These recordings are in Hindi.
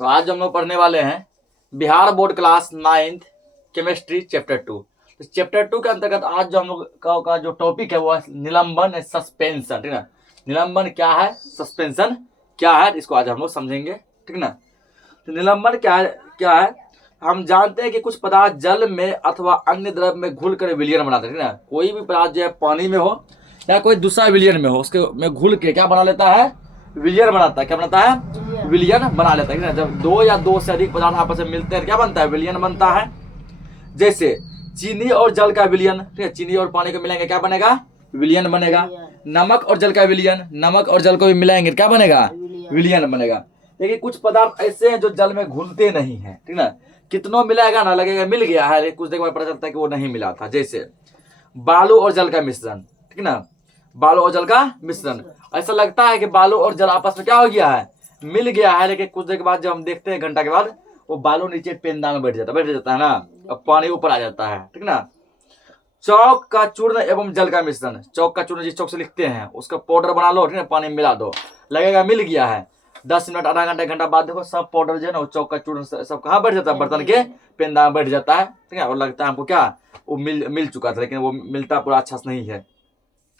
तो आज हम लोग पढ़ने वाले हैं Bihar board class 9th chemistry chapter 2। तो चैप्टर 2 के अंतर्गत आज जो हम लोग का जो टॉपिक है वो है निलंबन सस्पेंशन। ठीक ना, निलंबन क्या है, सस्पेंशन क्या है, इसको आज हम लोग समझेंगे। ठीक ना, तो निलंबन क्या है हम जानते हैं कि कुछ पदार्थ जल में अथवा अन्य द्रव में घुल कर विलयन बनाते हैं। ठीक ना, कोई भी पदार्थ जो है पानी में हो या कोई दूसरा विलयन में हो, उसके में घुल के क्या बना लेता है, विलयन बनाता है। क्या बनाता है, विलयन बना लेता है। जब दो या दो से अधिक पदार्थ आपस में मिलते हैं क्या बनता है, विलयन बनता है। जैसे चीनी और जल का विलयन, ठीक है, चीनी और पानी को मिलाएंगे क्या बनेगा, विलयन बनेगा। नमक और जल का विलयन, नमक और जल को भी मिलाएंगे क्या बनेगा, विलयन बनेगा। देखिए कुछ पदार्थ ऐसे हैं जो जल में घुलते नहीं है। ठीक ना, कितनों मिलाएगा ना लगेगा मिल गया है, कुछ देर बाद पता चलता है कि वो नहीं मिला था। जैसे बालू और जल का मिश्रण, ठीक ना, बालू और जल का मिश्रण, ऐसा लगता है कि बालू और जल आपस में क्या हो गया है, मिल गया है, लेकिन कुछ देर के बाद जब हम देखते हैं घंटा के बाद वो बालू नीचे पेंदा में बैठ जाता है ना, अब पानी ऊपर आ जाता है। ठीक ना, चौक का चूर्ण एवं जल का मिश्रण, चौक का चूर्ण जिस चौक से लिखते हैं उसका पाउडर बना लो, ठीक है, पानी में मिला दो, लगेगा मिल गया है। 10 मिनट आधा घंटा घंटा बाद देखो सब पाउडर जो है ना वो चौक का चूर्ण सब कहाँ बैठ जाता है, बर्तन के पेंदा में बैठ जाता है। ठीक है, और लगता है हमको क्या वो मिल चुका था, लेकिन वो मिलता पूरा अच्छा से नहीं है।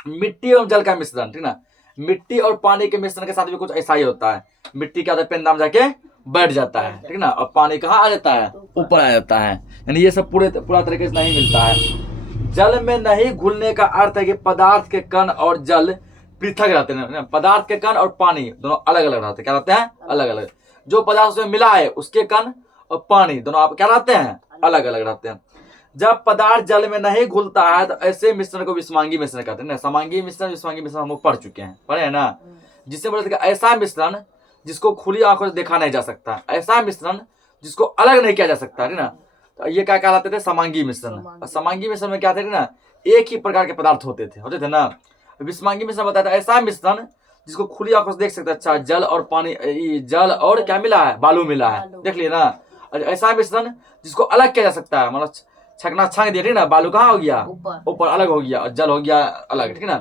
मिट्टी और जल का मिश्रण, ठीक ना, मिट्टी और पानी के मिश्रण के साथ भी कुछ ऐसा ही होता है। मिट्टी क्या होता है, पेंदा में जाके बैठ जाता है, ठीक ना, और पानी कहाँ आ जाता है, ऊपर आ जाता है। यानी ये सब पूरा तरीके से नहीं मिलता है। जल में नहीं घुलने का अर्थ है कि पदार्थ के कण और जल पृथक रहते हैं। पदार्थ के कण और पानी दोनों अलग अलग रहते हैं। क्या रहते हैं, अलग अलग। जो पदार्थ उसमें मिला है उसके कण और पानी दोनों आप क्या रहते हैं, अलग अलग रहते हैं। जब पदार्थ जल में नहीं घुलता है तो ऐसे मिश्रण को विस्मांगी मिश्रण कहते हैं ना। समांगी मिश्रण, विस्मांगी मिश्रण हम लोग पढ़ चुके हैं, पढ़े हैं ना। जिससे बोलते हैं ऐसा मिश्रण जिसको खुली आंखों से देखा नहीं जा सकता, ऐसा मिश्रण जिसको अलग नहीं किया जा सकता, है ना, तो ये क्या कहलाते थे, समांगी मिश्रण। और समांगी मिश्रण में क्या थे ना, एक ही प्रकार के पदार्थ होते थे ना। विस्मांगी मिश्रण बताया था ऐसा मिश्रण जिसको खुली आंखों से देख सकते। अच्छा, जल और पानी, जल और क्या मिला है, बालू मिला है, देख लिए ना। ऐसा मिश्रण जिसको अलग किया जा सकता है, मतलब छकना छांग दिया, ठीक ना, बालू कहाँ हो गया, ऊपर अलग हो गया, और जल हो गया अलग, ठीक ना।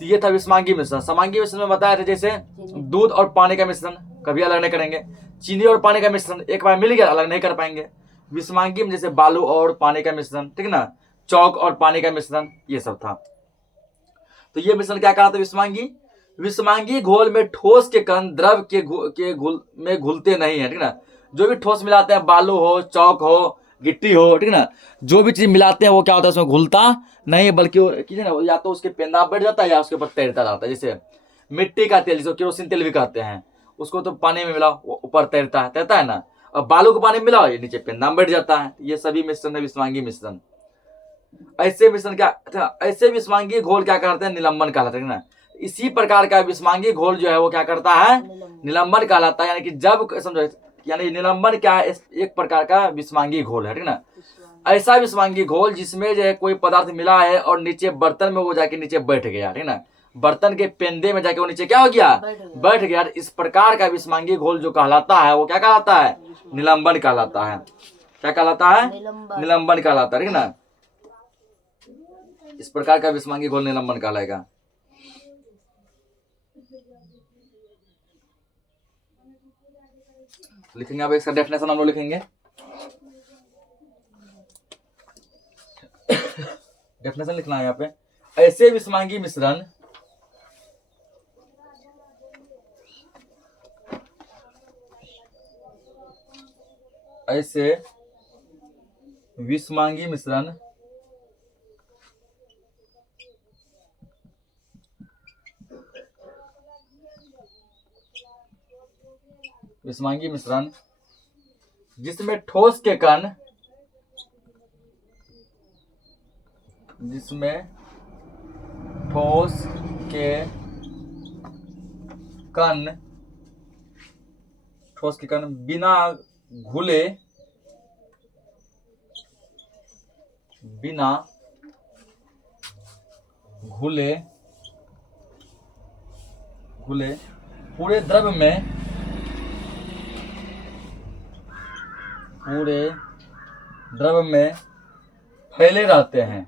तो ये था विस्मांगी मिश्रण। समांगी मिश्रण में बताया था जैसे दूध और पानी का मिश्रण कभी अलग नहीं करेंगे, चीनी और पानी का मिश्रण एक बार मिल गया अलग नहीं कर पाएंगे। विस्मांगी में जैसे बालू और पानी का मिश्रण, ठीक ना, चौक और पानी का मिश्रण, ये सब था। तो ये मिश्रण क्या कहा था, विस्मांगी। विस्मांगी घोल में ठोस के कण द्रव के घुल में घुलते नहीं है, ठीक ना। जो भी ठोस मिलाते हैं, बालू हो, चौक हो, गिट्टी हो, ठीक ना, जो भी चीज मिलाते हैं वो क्या होता है, उसमें घुलता नहीं, बल्कि ना या तो उसके पेंदा बैठ जाता है या उसके ऊपर तैरता जाता है। जैसे मिट्टी का तेल, जिसको केरोसिन तेल भी कहते हैं, उसको तो पानी में मिलाओ वो ऊपर तैरता है ना। और बालू को पानी में मिलाओ ये नीचे पेंदा में बैठ जाता है। ये सभी मिश्रण है विस्मांगी मिश्रण। ऐसे मिश्रण क्या, ऐसे विस्मांगी घोल क्या करते हैं, निलंबन कहलाते हैं ना। इसी प्रकार का विस्मांगी घोल जो है वो क्या करता है, निलंबन कहलाता है। यानी कि जब समझो, यानी निलंबन क्या है, एक प्रकार का विस्मांगी घोल है, ठीक ना। ऐसा विस्मांगी घोल जिसमें जो है कोई पदार्थ मिला है और नीचे बर्तन में वो जाके नीचे बैठ गया, ठीक ना, बर्तन के पेंदे में जाके वो नीचे क्या हो गया, बैठ गया। इस प्रकार का विस्मांगी घोल जो कहलाता है वो क्या कहलाता है, निलंबन कहलाता है। क्या कहलाता है, निलंबन कहलाता है, ठीक ना। इस प्रकार का विस्मांगी घोल निलंबन कहलाएगा। लिखेंगे आप, इसका डेफिनेशन हम लोग लिखेंगे। डेफिनेशन लिखना है यहाँ पे, ऐसे विस्मांगी मिश्रण ऐसे विस्मांगी मिश्रण विस्मांगी मिश्रण जिसमें ठोस के कण, जिसमें ठोस के कण, ठोस के कण बिना घुले, बिना घुले घुले पूरे द्रव में, पूरे द्रव में फैले रहते हैं,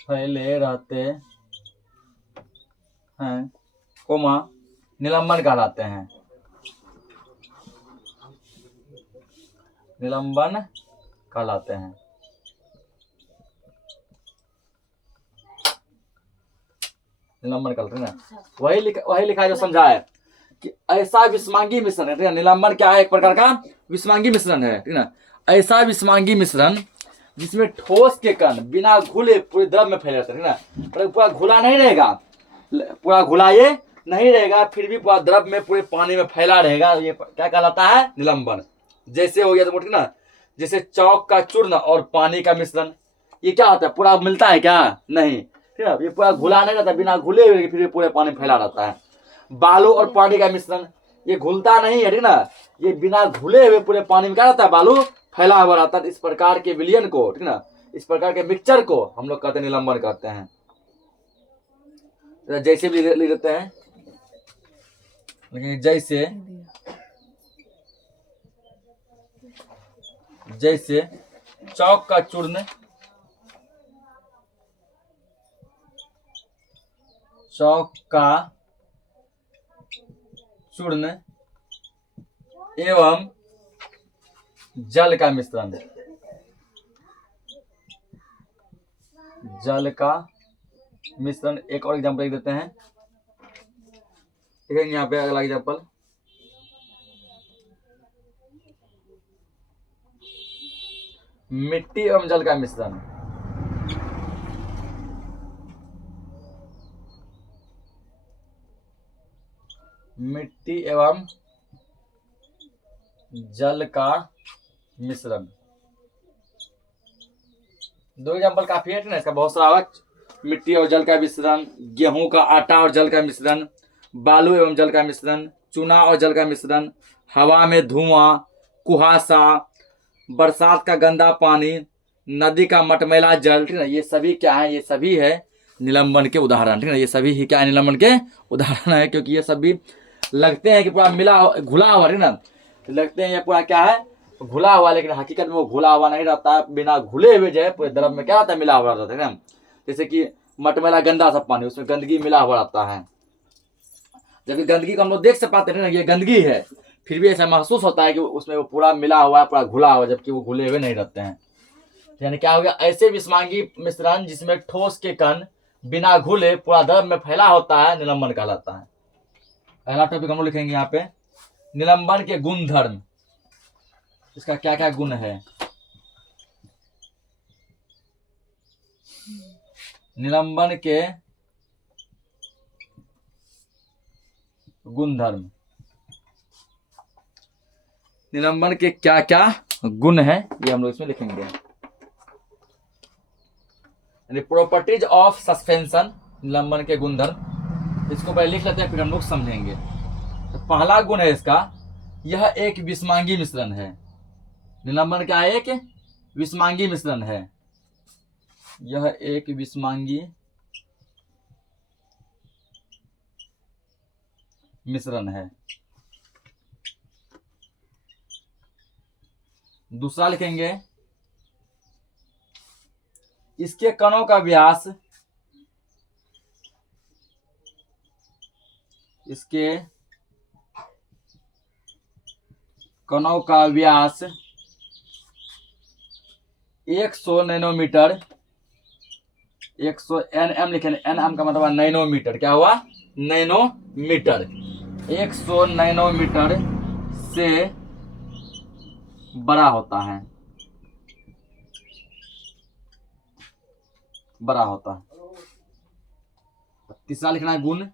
फैले रहते हैं, कोमा निलंबन कहलाते हैं। निलंबन कहलाते हैं। निलंबन कहलाते हैं ना, वही लिखा है जो समझा है कि ऐसा विस्मांगी मिश्रण है, ठीक है। निलंबन क्या है? एक प्रकार का विस्मांगी मिश्रण है, ठीक है ना। ऐसा विस्मांगी मिश्रण जिसमें ठोस के कण बिना घुले पूरे द्रव में फैले रहते हैं, ठीक ना। पूरा घुला नहीं रहेगा, पूरा घुलाए नहीं रहेगा, फिर भी पूरा द्रव में पूरे पानी में फैला रहेगा, ये क्या कहलाता है? निलंबन। जैसे हो गया तो ठीक ना, जैसे चौक का चूर्ण और पानी का मिश्रण, ये क्या होता है? पूरा मिलता है क्या? नहीं, ठीक है। ये पूरा घुला नहीं रहता, बिना घुले हुए फिर भी पूरे पानी में फैला रहता है। बालू और पानी का मिश्रण, ये घुलता नहीं है, ठीक ना। ये बिना घुले हुए पूरे पानी में क्या रहता है? बालू फैला हुआ रहता है। इस प्रकार के विलयन को, ठीक ना, इस प्रकार के मिक्सचर को हम लोग कहते हैं निलंबन कहते हैं। जैसे भी लिख देते हैं, लेकिन जैसे चौक का चूर्ण, चौक का चूर्ण एवं जल का मिश्रण, जल का मिश्रण। एक और एग्जांपल लिख देते हैं, देखेंगे यहाँ पे अगला एग्जांपल, मिट्टी एवं जल का मिश्रण। मिट्टी एवं जल का मिश्रण। दो एग्जांपल काफी है ना, इसका बहुत सारा। मिट्टी और जल का मिश्रण, गेहूं का आटा और जल का मिश्रण, बालू एवं जल का मिश्रण, चूना और जल का मिश्रण, हवा में धुआं, कुहासा, बरसात का गंदा पानी, नदी का मटमैला जल, ठीक है। ये सभी क्या है? ये सभी है निलंबन के उदाहरण, ठीक है। ये सभी ही क्या है? निलंबन के उदाहरण है, क्योंकि ये सभी लगते हैं कि पूरा मिला घुला हुआ, ठीक ना। लगते हैं ये पूरा क्या है? घुला हुआ, लेकिन हकीकत में वो घुला हुआ नहीं रहता है। बिना घुले हुए जो है पूरे द्रव में क्या रहता है? मिला हुआ रहता है ना। जैसे कि मटमैला गंदा सा पानी, उसमें गंदगी मिला हुआ रहता है। जबकि गंदगी को हम लोग देख से पाते हैं ना, ये गंदगी है, फिर भी ऐसा महसूस होता है कि उसमें वो पूरा मिला हुआ है, पूरा घुला हुआ, जबकि वो घुले हुए नहीं रहते हैं। यानी क्या हो गया? ऐसे विस्मांगी मिश्रण जिसमें ठोस के कण बिना घुले पूरा द्रव में फैला होता है, निलंबन कहलाता है। पहला टॉपिक हम लोग लिखेंगे यहाँ पे, निलंबन के गुण धर्म। इसका क्या क्या गुण है? निलंबन के गुणधर्म। निलंबन के क्या क्या गुण है, ये हम लोग इसमें लिखेंगे। प्रॉपर्टीज ऑफ सस्पेंशन, निलंबन के गुणधर्म। इसको पहले लिख लेते हैं, फिर हम लोग समझेंगे। तो पहला गुण है इसका, यह एक विस्मांगी मिश्रण है। निलंबन क्या है? एक विस्मांगी मिश्रण है। यह एक विस्मांगी मिश्रण है। दूसरा लिखेंगे, इसके कणों का व्यास, इसके कणों का व्यास 100 नैनोमीटर, 100 nm लिखे, nm का मतलब नैनोमीटर। क्या हुआ? नैनोमीटर। 100 नैनोमीटर से बड़ा होता है, बड़ा होता है। तीसरा लिखना है गुण,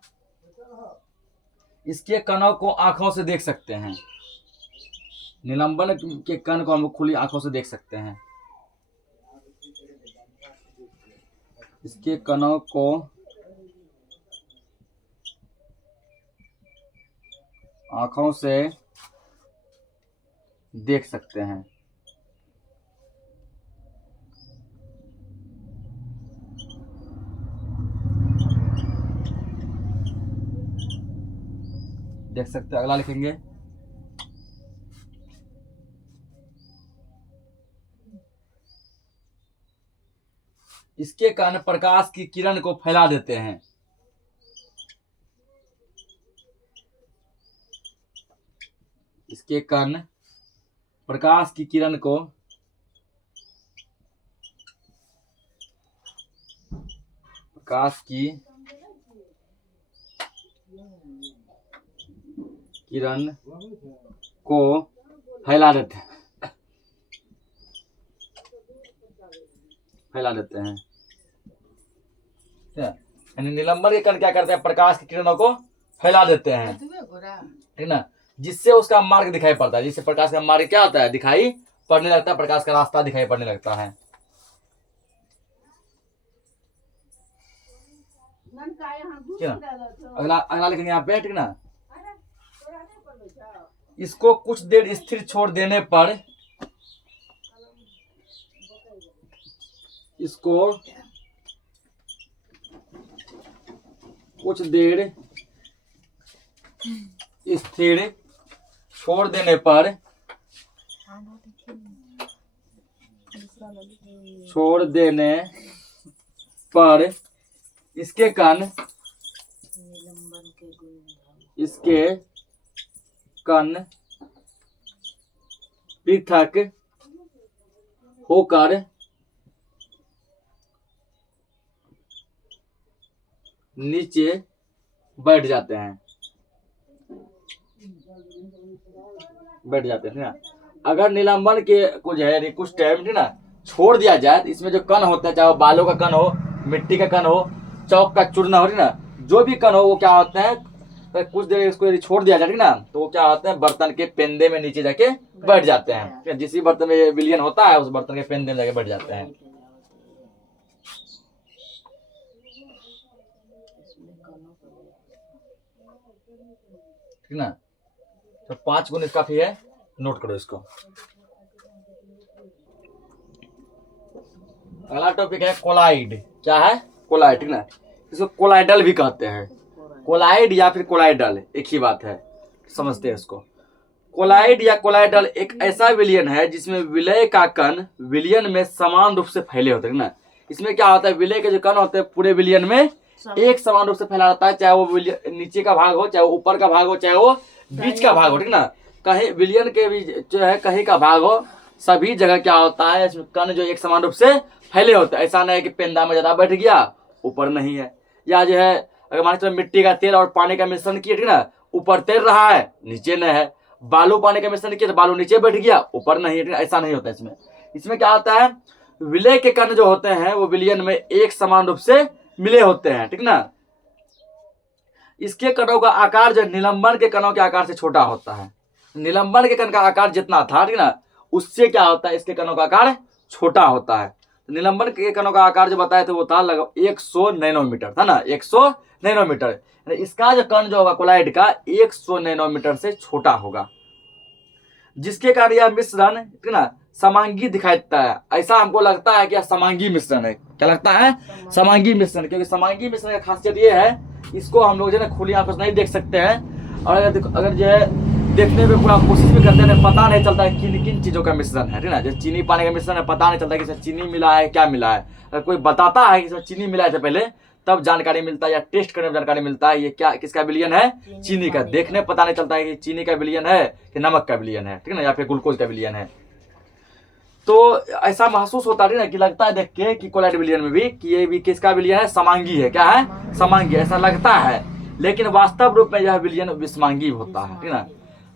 इसके कणों को आंखों से देख सकते हैं। निलंबन के कण को हम खुली आंखों से देख सकते हैं। इसके कणों को आंखों से देख सकते हैं। देख सकते हैं। अगला लिखेंगे, इसके कण प्रकाश की किरण को फैला देते हैं। इसके कण प्रकाश की किरण को फैला देते हैं यानी निलंबन के कण क्या करते हैं, प्रकाश की किरणों को फैला देते हैं, ठीक ना, जिससे उसका मार्ग दिखाई पड़ता है। जिससे प्रकाश का मार्ग क्या होता है, दिखाई पड़ने लगता है, प्रकाश का रास्ता दिखाई पड़ने लगता है। अगला लिखेंगे यहाँ पे, ठीक ना। इसको कुछ देर स्थिर छोड़ देने पर इसके कण पृथक होकर नीचे बैठ जाते हैं, ना। अगर निलंबन के कुछ है कुछ टाइम ना छोड़ दिया जाए तो इसमें जो कण होता है, चाहे वो बालों का कण हो, मिट्टी का कण हो, चौक का चूर्ण हो, ना, जो भी कण हो, वो क्या होता है, तो कुछ देर इसको यदि छोड़ दिया जाए ना, तो वो क्या होता है, बर्तन के पेंदे में नीचे जाके बैठ जाते हैं। जिस भी बर्तन में विलयन होता है उस बर्तन के पेंदे में जाके बैठ जाते हैं, ठीक ना। तो 5 गुण इसका भी है, नोट करो इसको। अगला टॉपिक है कोलाइड। क्या है, कोलाइड, ठीक ना। इसको कोलाइडल भी कहते हैं, कोलाइड या फिर कोलाइडल एक ही बात है, समझते हैं इसको। कोलाइड या कोलाइडल एक ऐसा विलयन है जिसमें विलय का कण विलयन में समान रूप से फैले होते हैं, ना। इसमें क्या होता है, विलय के जो कण होते हैं पूरे विलयन में एक समान रूप से फैला रहता है, चाहे वो नीचे का भाग हो, चाहे वो ऊपर का भाग हो, चाहे वो बीच का भाग हो, ठीक ना। कहीं विलयन के भी जो है कहीं का भाग हो, सभी जगह क्या होता है, इसमें कण जो एक समान रूप से फैले होते हैं। ऐसा नहीं है कि पेंदा में ज्यादा बैठ गया, ऊपर नहीं है, या जो है अगर मान लो मिट्टी का तेल और पानी का मिश्रण किया, ठीक ना, ऊपर तैर रहा है, नीचे नहीं है। बालू पानी का मिश्रण किया तो बालू नीचे बैठ गया, ऊपर नहीं है, ऐसा नहीं होता इसमें क्या होता है, विलय के कण जो होते हैं वो विलयन में एक समान रूप से मिले होते हैं, ठीक ना। इसके कणों का आकार जो निलंबन के कणों के आकार से छोटा होता है। निलंबन के कण का आकार जितना था, ठीक ना, उससे क्या होता है, इसके कणों का आकार छोटा होता है। निलंबन के कणों का आकार जो बताए थे वो था लगभग 100 नैनोमीटर था ना, 100 नैनोमीटर। इसका जो कण जो होगा कोलाइड का 100 नैनोमीटर से छोटा होगा, जिसके कारण यह मिश्रण, ठीक ना, समांगी दिखाई देता है। ऐसा हमको लगता है कि यह समांगी मिश्रण है। क्या लगता है, समांगी मिश्रण, क्योंकि समांगी मिश्रण की खासियत ये है, इसको हम लोग जो है ना खुली आंखों से नहीं देख सकते हैं, और अगर जो है देखने में पूरा कोशिश भी करते हैं, पता नहीं चलता है किन किन चीजों का मिश्रण है, ठीक ना। जैसे चीनी पानी का मिश्रण है, पता नहीं चलता कि इसमें चीनी मिला है, क्या मिला है। अगर कोई बताता है कि इसमें चीनी मिला है पहले, तब जानकारी मिलता है, या टेस्ट करने में जानकारी मिलता है ये क्या किसका विलयन है, चीनी का। देखने पता नहीं चलता है कि चीनी का विलयन है कि नमक का विलयन है, ठीक ना, या फिर ग्लूकोज का विलयन है। तो ऐसा महसूस होता है ना कि लगता है देख के कि कोलाइड विलयन में भी कि ये भी किसका विलयन है, समांगी है। क्या है, समांगी, ऐसा लगता है, लेकिन वास्तव रूप में यह विलयन विषमांगी होता है, ठीक ना।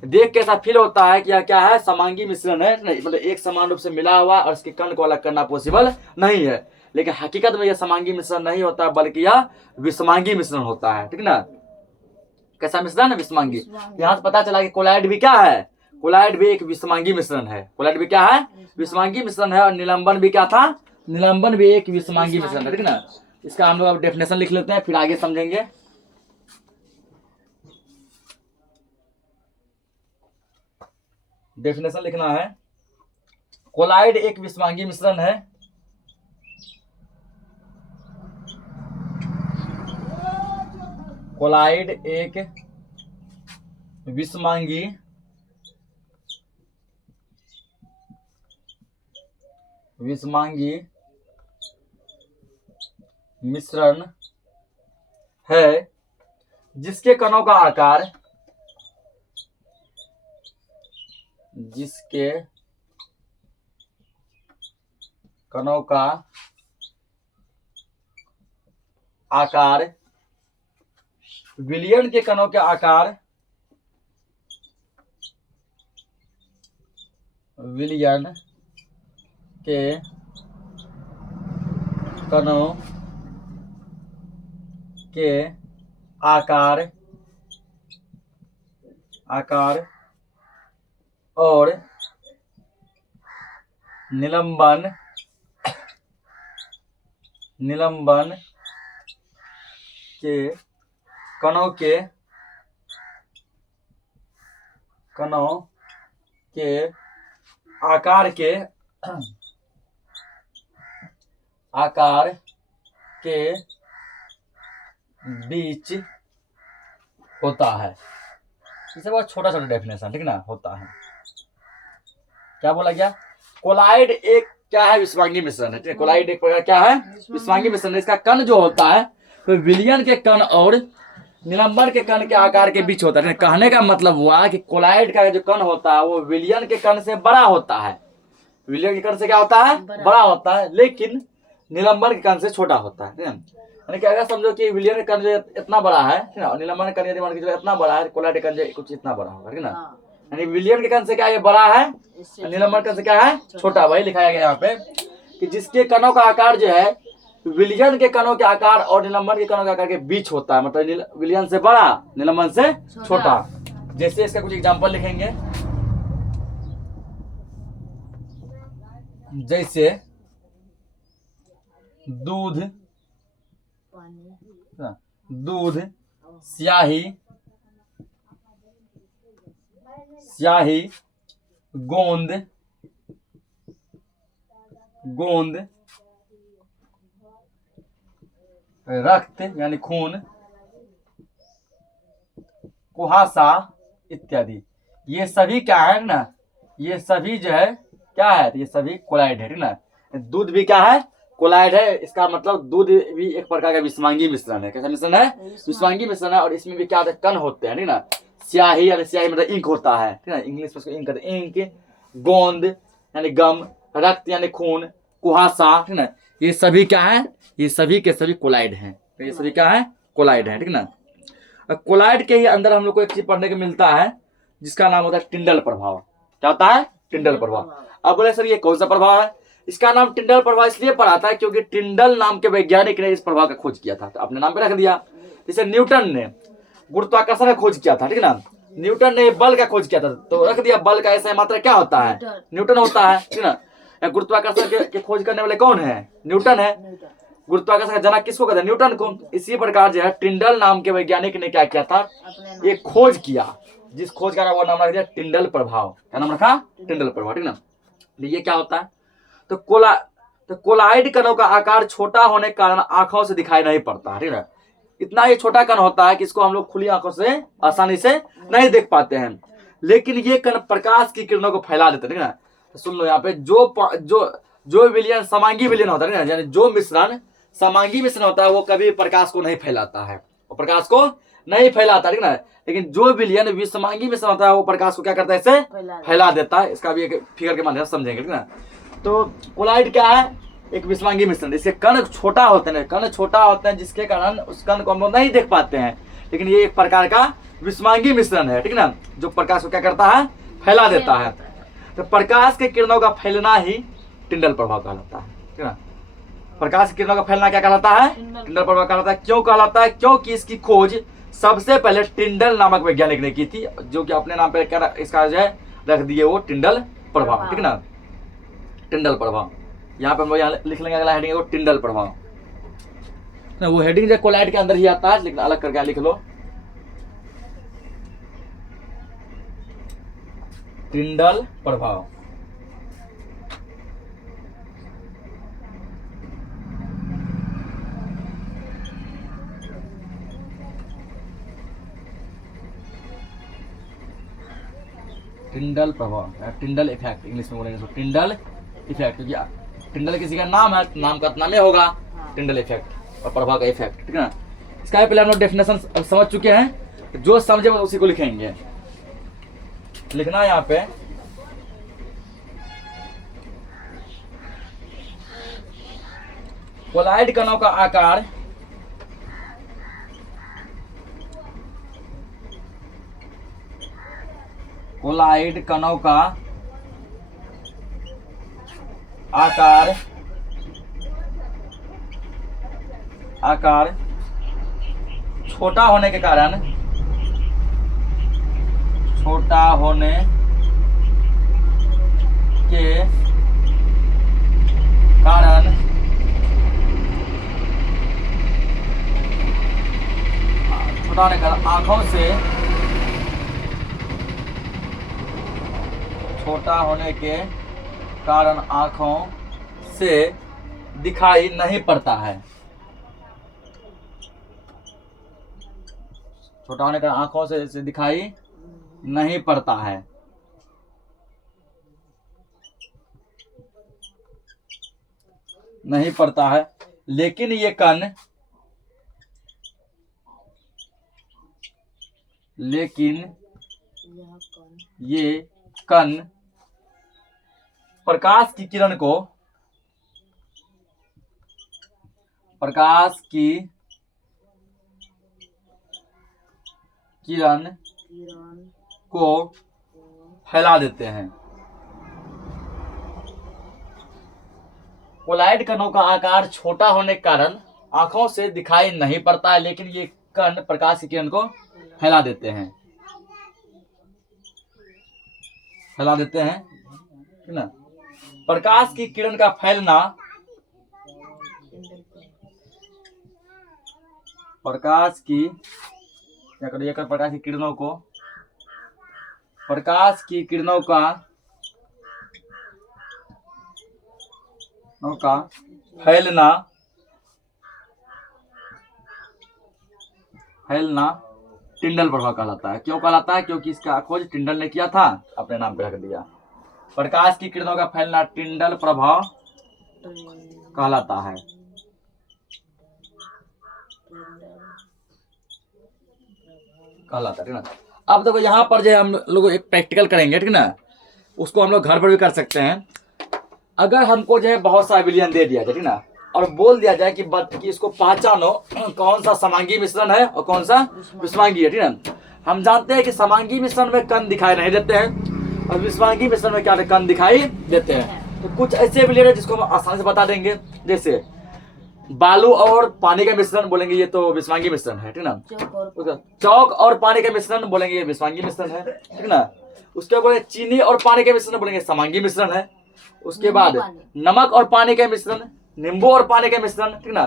देख के ऐसा फील होता है कि यह क्या है, समांगी मिश्रण है, मतलब एक समान रूप से मिला हुआ और इसके कण को अलग करना पॉसिबल नहीं है। लेकिन हकीकत में यह समांगी मिश्रण नहीं होता, बल्कि यह विषमांगी मिश्रण होता है, ठीक ना। कैसा मिश्रण, विषमांगी। यहाँ से पता चला कि कोलाइड भी क्या है, कोलाइड भी एक विषमांगी मिश्रण है। कोलाइड भी क्या है, विषमांगी मिश्रण है। और निलंबन भी क्या था, निलंबन भी एक विषमांगी मिश्रण है, ठीक ना। इसका हम लोग अब डेफिनेशन लिख लेते हैं, फिर आगे समझेंगे। डेफिनेशन लिखना है, कोलाइड एक विषमांगी मिश्रण है। कोलाइड एक विषमांगी मिश्रण है, जिसके कणों का आकार जिसके कणों का आकार विलियन के कणों के आकार विलियन के कणों के आकार और निलंबन के कणों के आकार के बीच होता है। इसे बहुत छोटा डेफिनेशन, ठीक ना, होता है। क्या बोला गया? कोलाइड एक क्या है? विस्वांगी मिश्रण है, ठीक है। कोलाइड एक प्रकार क्या है? विस्वांगी मिश्रण है। इसका कण जो होता है तो विलियन के कण और निलंबन के कण के आकार के बीच होता है। कहने का मतलब हुआ कि कोलाइड का जो कण होता है वो विलियन के कण से बड़ा होता है। विलियन के कण से क्या होता है? बड़ा होता है, लेकिन निलंबन के कण से छोटा होता है। यानी कि अगर समझो कि विलियन का कण जो इतना बड़ा है, निलंबन का कण यदि मान के चलो इतना बड़ा है, कोलाइड का कण जो कुछ इतना बड़ा होगा, ठीक ना। यानी विलियन के कण से क्या ये बड़ा है, निलंबन कण से क्या है? छोटा। वही लिखाया गया यहाँ पे कि जिसके कणों का आकार जो है विलियन के कणों के आकार और निलंबन के कणों के आकार के बीच होता है। मतलब विलियन से बड़ा, निलंबन से छोटा। जैसे इसका कुछ एग्जांपल लिखेंगे, जैसे दूध, स्याही, गोंद, रक्त यानी खून, कुहासा इत्यादि, ये सभी क्या है ना, ये सभी जो है क्या है? ये सभी कोलाइड है, ठीक ना। दूध भी क्या है? कोलाइड है। इसका मतलब दूध भी एक प्रकार का विस्वांगी मिश्रण है। कैसा मिश्रण है? विस्वांगी मिश्रण है। और इसमें भी क्या होता है? कण होते हैं, ठीक ना। स्याही यानी स्याही मतलब इंक होता है, ठीक ना। इंग्लिश में उसको इंक कहते हैं, इंक। गोंद यानी गम, रक्त यानी खून, कुहासा, ठीक ना। ये सभी क्या है? ये सभी के सभी कोलाइड हैं। तो ये सभी क्या है? कोलाइड है, ठीक ना। कोलाइड के ही अंदर हम लोग को एक चीज पढ़ने को मिलता है जिसका नाम होता है टिंडल प्रभाव। क्या होता है? टिंडल प्रभाव। अब बोले सर ये कौन सा प्रभाव है? इसका नाम टिंडल प्रभाव इसलिए पड़ा था क्योंकि टिंडल नाम के वैज्ञानिक ने इस प्रभाव का खोज किया था, तो अपने नाम पे रख दिया। जैसे न्यूटन ने गुरुत्वाकर्षण का खोज किया था, ठीक ना। न्यूटन ने बल का खोज किया था, तो रख दिया बल का ऐसा मात्रा क्या होता है? न्यूटन होता है, ठीक ना। गुरुत्वाकर्षण के खोज करने वाले कौन है? न्यूटन है। गुरुत्वाकर्षण का जनक किसको कहते हैं? न्यूटन को। इसी प्रकार जो है टिंडल नाम के वैज्ञानिक ने क्या किया था? एक खोज किया, जिस खोज का वो नाम रख दिया टिंडल प्रभाव। क्या नाम रखा? टिंडल प्रभाव, ठीक ना। ये क्या होता है? तो कोलाइड कणों का आकार छोटा होने के कारण आंखों से दिखाई नहीं पड़ता, ठीक है। इतना ही छोटा कण होता है कि इसको हम लोग खुली आंखों से आसानी से नहीं देख पाते हैं, लेकिन ये कण प्रकाश की किरणों को फैला देते हैं, ठीक है। तो सुन लो यहाँ पे जो विलियन समांगी विलियन होता है, यानी जो मिश्रण समांगी मिश्रण होता है वो कभी प्रकाश को नहीं फैलाता है, वो प्रकाश को नहीं फैलाता, ठीक ना। लेकिन जो विलियन विषमांगी मिश्रण होता है वो प्रकाश को क्या करता है? इसे फैला देता है। इसका भी एक फिगर के माध्यम से समझेंगे, ठीक ना। तो कोलाइड क्या है? एक विषमांगी मिश्रण। इसके कण छोटा होते हैं, कण छोटा होते हैं जिसके कारण उस कण को हम लोग नहीं देख पाते हैं, लेकिन ये एक प्रकार का विषमांगी मिश्रण है, ठीक ना, जो प्रकाश को क्या करता है? फैला देता है। तो प्रकाश के किरणों का फैलना ही टिंडल प्रभाव कहलाता है, ठीक ना। प्रकाश की किरणों का फैलना क्या कहलाता है? टिंडल प्रभाव कहलाता है। क्यों कहलाता है? क्योंकि इसकी खोज सबसे पहले टिंडल नामक वैज्ञानिक ने की थी, जो कि अपने नाम पे क्या इसका जो है रख दिए वो टिंडल प्रभाव, ठीक ना। टिंडल प्रभाव यहाँ पे हम लोग यहाँ लिख लेंगे, अगला हेडिंग है वो टिंडल प्रभाव। वो हेडिंग जो कोलाइड के अंदर ही आता है, लेकिन अलग करके लिख लो, टिंडल प्रभाव। टिंडल प्रभाव, टिंडल इफेक्ट इंग्लिश में बोलेंगे, टिंडल इफेक्ट। क्योंकि टिंडल किसी का नाम है, नाम का नाम ही होगा टिंडल इफेक्ट और प्रभाव का इफेक्ट, ठीक है ना। इसका पहले हम लोग डेफिनेशन समझ चुके हैं, जो समझे उसी को लिखेंगे। लिखना है यहाँ पे कोलाइड कणों का आकार कोलाइड कणों का आकार छोटा होने के कारण छोटा होने के कारण आंखों से दिखाई नहीं पड़ता है। छोटा होने के कारण आंखों से दिखाई नहीं पड़ता है। नहीं पड़ता है, लेकिन ये कण प्रकाश की किरण को फैला देते हैं। कोलाइड कणों का आकार छोटा होने के कारण आंखों से दिखाई नहीं पड़ता है, लेकिन ये कण प्रकाश की किरण को फैला देते हैं। ठीक ना। प्रकाश की किरण का फैलना प्रकाश की किरणों का फैलना टिंडल प्रभाव कहलाता है। क्यों कहलाता है? क्योंकि इसका खोज टिंडल ने किया था, अपने नाम पे रख दिया। प्रकाश की किरणों का फैलना टिंडल प्रभाव कहलाता है। ठीक ना। अब देखो यहाँ पर जो हम लोग एक प्रैक्टिकल करेंगे, ठीक ना, उसको हम लोग घर पर भी कर सकते हैं। अगर हमको जो है बहुत सा विलयन दे दिया जाए, ठीक ना, और बोल दिया जाए कि इसको पहचानो कौन सा समांगी मिश्रण है और कौन सा विषमांगी है, ठीक ना। हम जानते हैं कि समांगी मिश्रण में कण दिखाई नहीं देते हैं और विषमांगी मिश्रण में क्या कण दिखाई देते हैं। तो कुछ ऐसे विलयन है जिसको हम आसानी से बता देंगे, जैसे बालू और पानी का मिश्रण बोलेंगे ये तो विषमांगी मिश्रण है, ठीक ना। चौक और पानी का मिश्रण बोलेंगे ये विषमांगी मिश्रण है, ठीक ना। उसके बाद चीनी और पानी का मिश्रण बोलेंगे समांगी मिश्रण है। उसके बाद नमक और पानी का मिश्रण, नींबू और पानी का मिश्रण, ठीक ना।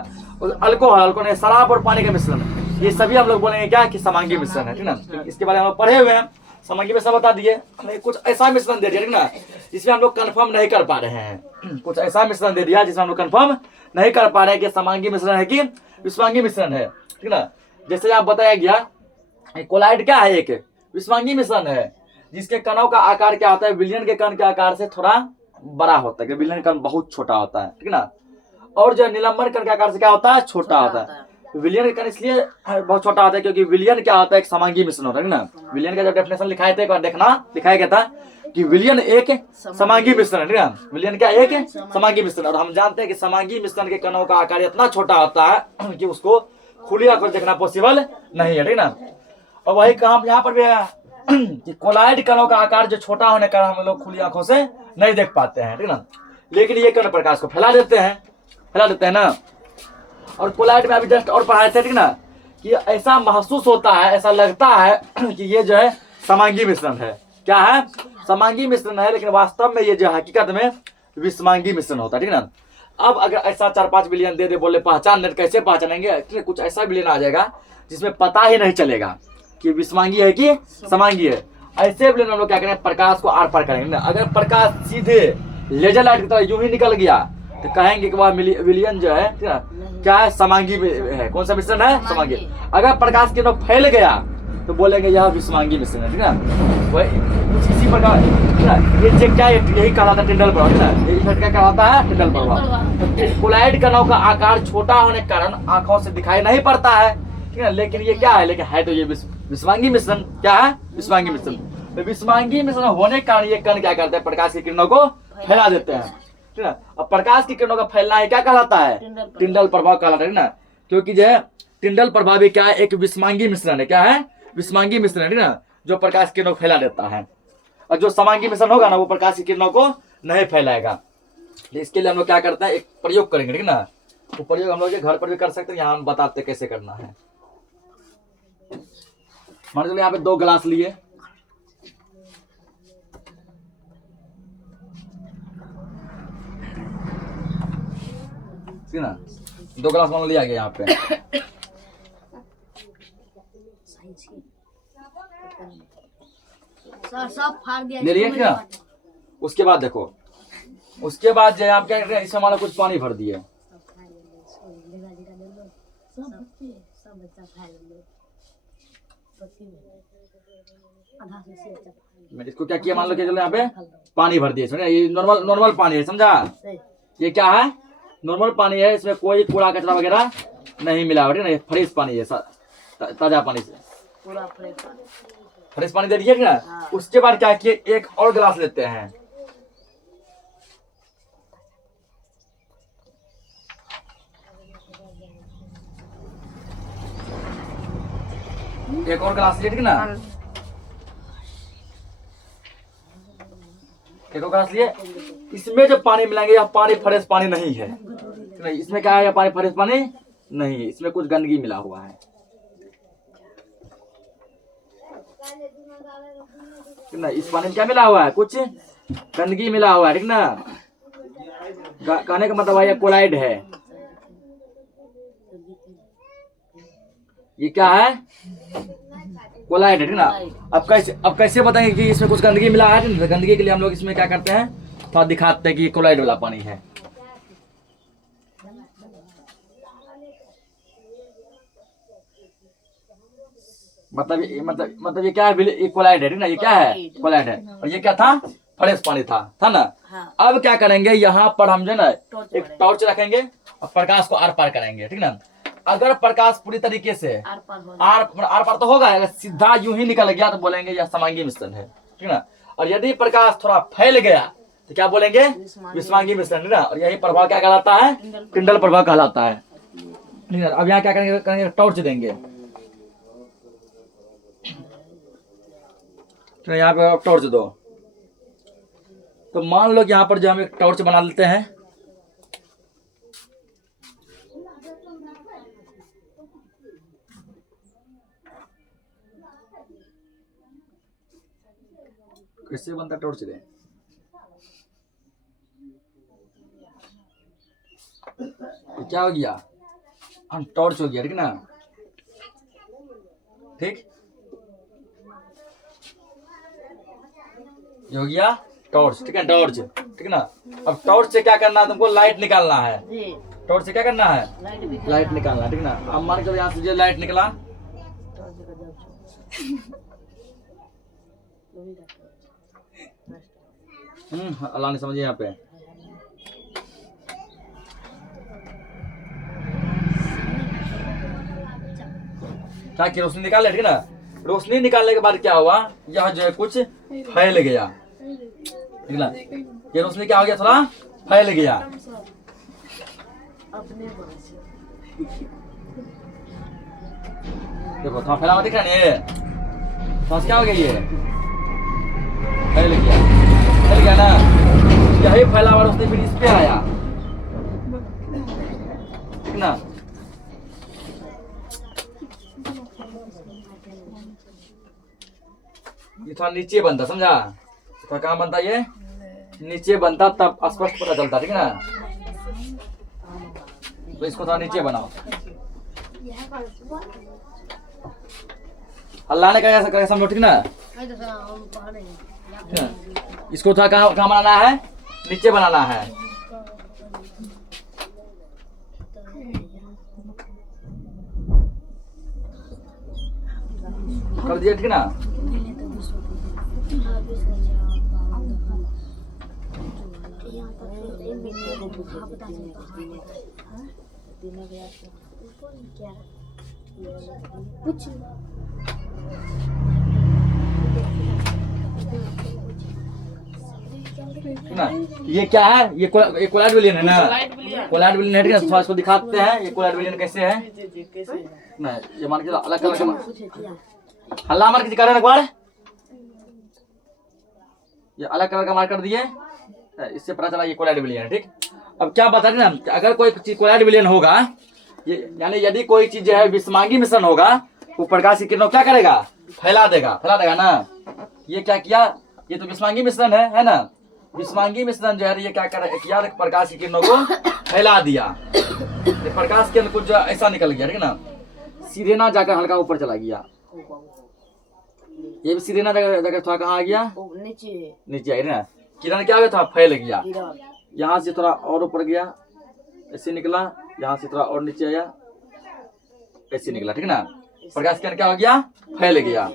अल्कोहल शराब और पानी का मिश्रण, ये सभी हम लोग बोलेंगे क्या कि समांगी मिश्रण है, ठीक ना। इसके बारे में हम लोग पढ़े हुए हैं, समांगी मिश्रण बता दिए। हमें कुछ ऐसा मिश्रण दे दिया, ठीक ना, जिसमें हम लोग कंफर्म नहीं कर पा रहे हैं। कुछ ऐसा मिश्रण दे दिया जिसमें हम लोग कंफर्म नहीं कर पा रहे हैं कि समांगी मिश्रण है कि विषमांगी मिश्रण है, ठीक ना। जैसे आप बताया गया कोलाइड क्या है, एक विषमांगी मिश्रण है जिसके कणों का आकार क्या होता है, विलयन के कण के आकार से थोड़ा बड़ा होता है, विलयन कण बहुत छोटा होता है, ठीक ना। और जो निलंबन कण के आकार से क्या होता है, छोटा होता है। विलयन का कण इसलिए बहुत छोटा होता है क्योंकि विलयन क्या होता है, एक समांगी मिश्रण होता है ना। विलयन का जब डेफिनेशन लिखाए थे एक बार देखना, दिखाया गया था कि विलयन एक समांगी मिश्रण है, ठीक ना। विलयन क्या एक समांगी मिश्रण, और हम जानते हैं कि समांगी मिश्रण के कणों का आकार इतना छोटा होता है कि उसको खुली आंखों से देखना पॉसिबल नहीं है, ठीक ना। और वही काम यहाँ पर भी है कि कोलाइड कणों का आकार जो छोटा होने का हम लोग खुली आंखों से नहीं देख पाते हैं, ठीक ना। लेकिन ये कण प्रकाश को फैला देते हैं ना। और कोलाइड में अभी जस्ट और पढ़ाए थे, ठीक ना, कि ऐसा महसूस होता है, ऐसा लगता है कि ये जो है समांगी मिश्रण है। क्या है? समांगी मिश्रण है, लेकिन वास्तव में ये जो हकीकत में विषमांगी मिश्रण होता है, ठीक ना। अब अगर ऐसा 4-5 विलयन दे दे, बोले पहचान, कैसे पहचानेंगे? कुछ ऐसा विलयन आ जाएगा जिसमें पता ही नहीं चलेगा कि विषमांगी है कि समांगी है। ऐसे विलयन हम लोग क्या करेंगे, प्रकाश को आर पार करेंगे ना। अगर प्रकाश सीधे लेजर लाइट की तरह यूं ही निकल गया तो कहेंगे कि वह विलयन जो है, ठीक ना, क्या है, समांगी है। कौन सा मिश्रण है? समांगी। अगर प्रकाश किरणों फैल गया तो बोलेंगे यह विषमांगी मिश्रण है, ठीक ना। वही कुछ इसी प्रकार, ठीक ना। ये चेक क्या, यही कहलाता है टिंडल प्रभाव, ठीक ना। ये इफेक्ट क्या कहलाता है? टिंडल प्रभाव। कोलाइड कणों का आकार छोटा होने के कारण आंखों से दिखाई नहीं पड़ता है, ठीक है। लेकिन ये क्या है? लेकिन है तो ये विषमांगी मिश्रण। क्या है? विषमांगी मिश्रण। तो विषमांगी मिश्रण होने के कारण ये कण क्या करते हैं, प्रकाश की किरणों को फैला देते हैं। ठीक है। अब प्रकाश की किरणों का फैलना है क्या कहलाता है? टिंडल प्रभाव कहलाता है ना, क्योंकि जो है टिंडल प्रभाव भी क्या है, एक विषमांगी मिश्रण है। क्या है? विषमांगी मिश्रण है ना, जो प्रकाश किरणों को फैला देता है। और जो समांगी मिश्रण होगा ना, वो प्रकाश की किरणों को नहीं फैलाएगा। तो इसके लिए हम लोग क्या करते हैं, एक प्रयोग करेंगे, ठीक ना। वो प्रयोग हम लोग घर पर भी कर सकते हैं, यहाँ हम बताते हैं कैसे करना है। मान लो यहाँ पे 2 गिलास लिए, ठीक ना, 2 गिलास मान लिया गया यहाँ पे। सब फाड़ दिया ले लिए क्या? उसके बाद देखो, उसके बाद जो है आप क्या करते हैं, इसमें हमारा कुछ पानी भर दिए। इसको क्या किया, मान लो कि चलो यहाँ पे पानी भर दिए, ये नॉर्मल पानी है, समझा? ये क्या है? नॉर्मल पानी है, इसमें कोई कूड़ा कचरा वगैरह नहीं मिला हुआ, ठीक ना। ये फ्रेश पानी है, ताजा पानी से पूरा फ्रेश पानी दे दिए ना। उसके बाद क्या किए, एक और गिलास लेते हैं, एक और गिलास लिए, ठीक ना। एक और गिलास लिए, इसमें जो पानी मिलाएंगे यह पानी फ्रेश पानी नहीं है, नहीं। इसमें क्या है, यह पानी फ्रेश पानी नहीं है, इसमें कुछ गंदगी मिला हुआ है, ठीक ना। इस पानी में क्या मिला हुआ है, कुछ गंदगी मिला हुआ है, ठीक ना। कहने का मतलब यह कोलाइड है। ये क्या है? कोलाइड है, ठीक ना। अब कैसे बताएंगे कि इसमें कुछ गंदगी मिला है? तो गंदगी के लिए हम लोग इसमें क्या करते हैं, थोड़ा दिखाते हैं कि ये कोलाइड वाला पानी है। मतलब ये क्या है, ये कोलाइड है, ठीक ना। ये क्या है? कोलाइड है। और ये क्या था? फ्रेश पानी था ना। हाँ। अब क्या करेंगे, यहाँ पर हम जो है ना एक टॉर्च रखेंगे और प्रकाश को आर पार करेंगे, ठीक ना। अगर प्रकाश पूरी तरीके से आर पार तो होगा, अगर सीधा यूं ही निकल गया तो बोलेंगे यह समांगी मिश्रण है, ठीक ना। और यदि प्रकाश थोड़ा फैल गया तो क्या बोलेंगे? विषमांगी मिश्रण, ठीक ना। और यही प्रभाव क्या कहलाता है? टिंडल प्रभाव कहलाता है, ठीक है। अब यहाँ क्या करेंगे, टॉर्च देंगे, तो यहाँ पे टॉर्च दो। तो मान लो कि यहाँ पर जो हम एक टॉर्च बना लेते हैं, कैसे बनता टॉर्च दे, तो क्या हो गया, हम टॉर्च हो गया, ठीक ना। ठीक, ये हो गया टॉर्च, ठीक है, टॉर्च, ठीक ना। अब टॉर्च से क्या करना है, तुमको लाइट निकालना है। टॉर्च से क्या करना है? लाइट निकालना है, ठीक ना। अब मान के यहाँ से लाइट निकला, अल्लाह ने समझे यहाँ पे। क्या कि रोशनी निकाले, ठीक ना। रोशनी निकालने के बाद क्या हुआ, यह जो है कुछ फैल गया, ठीक ना। ये रोशनी क्या हो गया, थोड़ा फैल गया। देखो थोड़ा फैला हुआ दिख रहा है, ये तो क्या हो गया, ये फैल गया ना। यही फैला हुआ रोशनी फिर इस पे आया, ठीक ना। ये थोड़ा नीचे बनता, समझा। थोड़ा कहाँ बनता, ये नीचे बनता, तब स्पष्ट पता चलता, ठीक है ना। तो इसको थोड़ा नीचे बनाओ। अल्लाह ने कहा ऐसा समझो, ठीक ना। इसको थोड़ा कहाँ बनाना है, नीचे बनाना है। कर दिया, ठीक ना। ना। ये क्या है, ये कोलाइड विलयन है ना, कोलाइड विलयन है, ठीक है। थोड़ा इसको दिखाते हैं ये कोलाइड विलयन कैसे है ना। ये मान के अलग अलग हल्ला मार के दिखा रहे हैं एक बार, ये अलग कलर का मार्क कर दिए, इससे पता चला ये कोलाइड विलयन है, ठीक। अब क्या बता रहे ना, अगर कोई चीज कोलाइड विलयन होगा, ये यानी यदि कोई चीज जो है विषमांगी मिश्रण होगा, वो प्रकाश की किरणों क्या करेगा, फैला देगा ना। ये क्या किया, ये तो विषमांगी मिश्रण है ना। विषमांगी मिश्रण जो है ये क्या किया, प्रकाश की किरणों को फैला दिया। प्रकाश किरण कुछ ऐसा निकल गया, ठीक है ना। सीधे ना जाकर हल्का ऊपर चला गया, ये भी सीधे ना जाकर थोड़ा कहाँ आ गया, नीचे आई ना। किरण क्या हो गया, थोड़ा फैल गया, यहाँ से थोड़ा और ऊपर गया, ऐसे निकला, यहाँ से थोड़ा और नीचे आया, ऐसे निकला, ठीक है ना। प्रकाश किरण क्या हो गया, फैल गया।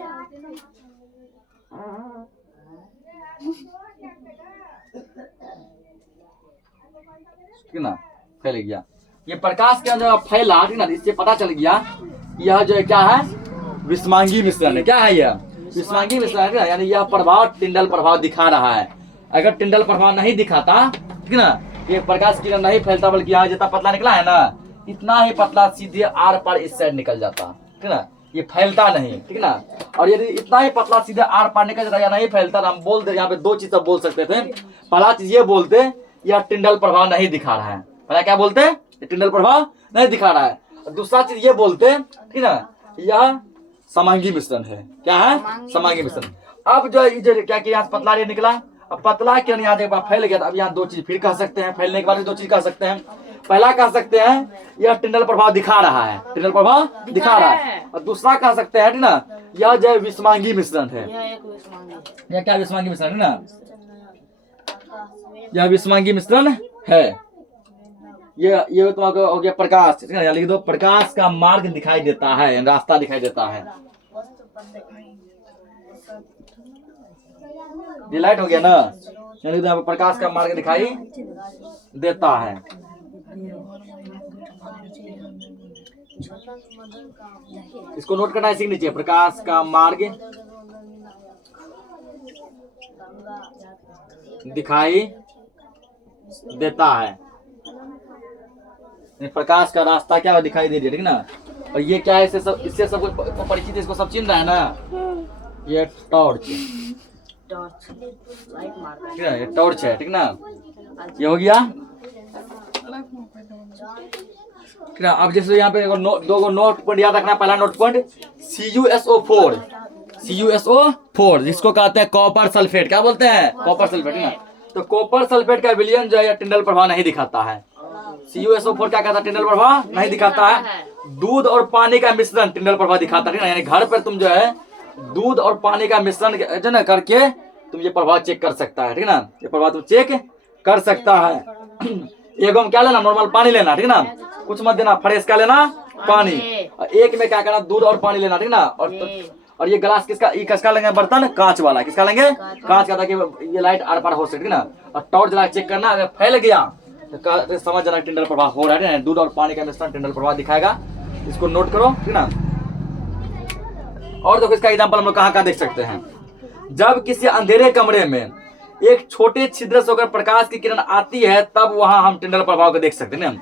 ठीक है ना, फैल गया। ये प्रकाश किरण जो फैला, ठीक ना, इससे पता चल गया यह जो है क्या है, विषमांगी मिश्रण है। क्या है यह, विषमांगी मिश्रण है, यानी यह प्रभाव टिंडल प्रभाव दिखा रहा है। अगर टिंडल प्रभाव नहीं दिखाता, ठीक ना, ये प्रकाश किरण नहीं फैलता, बल्कि यहाँ जितना पतला निकला है ना, इतना ही पतला सीधे आर पार इस साइड निकल जाता, ठीक ना, ये फैलता नहीं, ठीक ना। और यदि इतना ही पतला सीधे आर पार निकल जाता या नहीं फैलता, तो हम बोलते, यहाँ पे दो चीज बोल सकते थे। पहला चीज ये बोलते, यह टिंडल प्रभाव नहीं दिखा रहा है। पहला क्या बोलते, टिंडल प्रभाव नहीं दिखा रहा है। दूसरा चीज ये बोलते, ठीक ना, यह समांगी मिश्रण है। क्या है, समांगी मिश्रण। अब जो क्या किया, यहाँ पतला ये निकला, अब पतला किरण यहाँ एक बार फैल गया, अब यहाँ दो चीज फिर कह सकते हैं, फैलने के बाद दो चीज कह सकते हैं। पहला कह सकते हैं यह टिंडल प्रभाव दिखा रहा है, टिंडल प्रभाव दिखा रहा है। और दूसरा कह सकते हैं ना, यह जो विषमांगी मिश्रण है। यह क्या विषमांगी मिश्रण है ना, यह विषमांगी मिश्रण है। ये तो हो गया प्रकाश, ठीक है, लिख दो, प्रकाश का मार्ग दिखाई देता है, रास्ता दिखाई देता है। ये लाइट हो गया ना, यानी तो प्रकाश का मार्ग दिखाई देता है। इसको नोट करना है, इसी के नीचे प्रकाश का मार्ग दिखाई देता है। प्रकाश का रास्ता क्या दिखाई दे रही है, ठीक ना। और ये क्या है, इससे सब कुछ परिचित, इसको सब चिन्ह रहा है ना। ये टॉर्च, ठीक है, ये टॉर्च है, ठीक ना। ये हो गया, ठीक है। अब जैसे यहाँ पे दो नोट पॉइंट याद रखना। पहला नोट पॉइंट CuSO4, CuSO4 जिसको कहते हैं कॉपर सल्फेट। क्या बोलते हैं, कॉपर सल्फेट, ठीक ना। तो कॉपर सल्फेट का विलयन जो है टिंडल प्रभाव नहीं दिखाता है। CuSO4 क्या कहता है, टिंडल प्रभाव नहीं दिखाता है। दूध और पानी का मिश्रण टिंडल प्रभाव दिखाता है, यानी घर पर तुम जो है दूध और पानी का मिश्रण जो ना करके तुम ये प्रभाव चेक कर सकता है, ठीक ना। ये प्रभाव तुम चेक कर सकता है। एगो में क्या लेना, नॉर्मल पानी लेना, ठीक ना, कुछ मत देना, फ्रेश क्या लेना, पानी। और एक में क्या करना, दूध और पानी लेना, ठीक ना। और ये गिलास किसका लेंगे, बर्तन कांच वाला, किसका लेंगे, कांच का, ताकि ये लाइट आर पार हो सके, ठीक ना। और टॉर्च जला चेक करना, अगर फैल गया तो समझ जाना टिंडल प्रभाव हो रहा है। दूध और पानी का मिश्रण टिंडल प्रभाव दिखाएगा, इसको नोट करो, ठीक ना। और देखो इसका एग्जांपल हम लोग कहाँ देख सकते हैं। जब किसी अंधेरे कमरे में एक छोटे छिद्र से होकर प्रकाश की किरण आती है, तब वहां हम टिंडल प्रभाव को देख सकते हैं।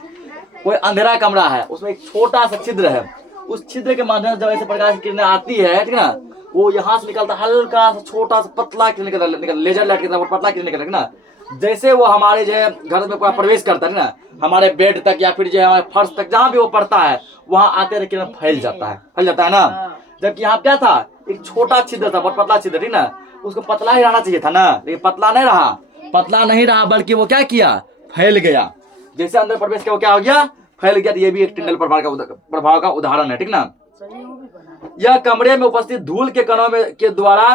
कोई अंधेरा कमरा है, उसमें एक छोटा सा छिद्र है, उस छिद्र के माध्यम से जब ऐसे प्रकाश की किरणें आती है, ठीक ना, वो यहाँ से निकलता हल्का सा छोटा सा पतला किरण निकल, लेजर लाइट की तरह पतला किरण निकल, ना। जैसे वो हमारे जो है घर में पूरा प्रवेश करता है ना, हमारे बेड तक या फिर जो है हमारे फर्श तक, जहाँ भी वो पड़ता है, वहां आते रहे किरण फैल जाता है ना। जबकि यहाँ क्या था, एक छोटा छिद्र था, बहुत पतला छिद्र, ठीक ना, उसको पतला ही रहना चाहिए था ना, लेकिन पतला नहीं रहा, बल्कि वो क्या किया, फैल गया। जैसे अंदर प्रवेश किया वो क्या हो गया, फैल गया। तो ये भी एक टिंडल प्रभाव का उदाहरण है, ठीक ना। यह कमरे में उपस्थित धूल के कणों के द्वारा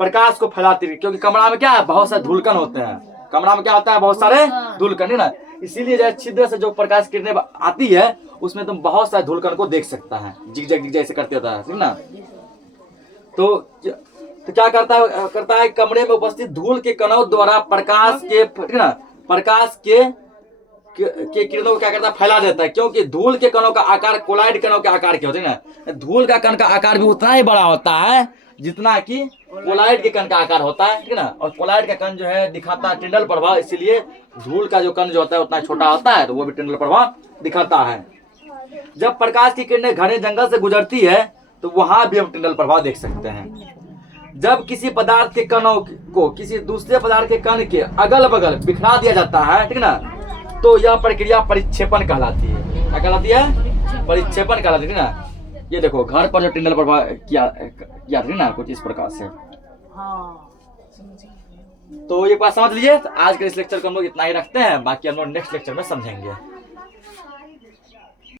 प्रकाश को फैलाती है, क्योंकि कमरा में क्या है, बहुत सारे धूलकण होते हैं। कमरा में क्या होता है, बहुत सारे धूलकण, ठीक ना। इसीलिए जो छिद्र से जो प्रकाश किरणें आती है, उसमें तुम बहुत सारे धूलकण को देख सकता है, जिग जैसे करते होता है, ठीक ना। तो क्या करता है कमरे में उपस्थित धूल के कणों द्वारा प्रकाश के किरणों को क्या करता है, फैला देता है। क्योंकि धूल के कणों का आकार कोलाइड कणों के आकार के होते हैं ना। धूल का कण का आकार भी उतना ही बड़ा होता है जितना कि पोलाइट के कण का आकार होता है, ठीक है ना। और पोलाइट का कण जो है दिखाता है टिंडल प्रभाव, इसीलिए धूल का जो कण जो होता है उतना छोटा होता है, तो वो भी टिंडल प्रभाव दिखाता है। जब प्रकाश की किरणें घने जंगल से गुजरती है तो वहां भी हम टिंडल प्रभाव देख सकते हैं। जब किसी पदार्थ के कणों को किसी दूसरे पदार्थ के कण के अगल बगल बिखरा दिया जाता है, ठीक है ना, तो यह प्रक्रिया परिक्षेपण कहलाती है। क्या कहलाती है? परिक्षेपण कहलाती है ना। ये देखो घर पर जो टिंडल प्रभाव किया था ना, कुछ इस प्रकार से। तो ये बात समझ लीजिए। तो आज के इस लेक्चर को हम लोग इतना ही रखते हैं, बाकी हम लोग नेक्स्ट लेक्चर में समझेंगे।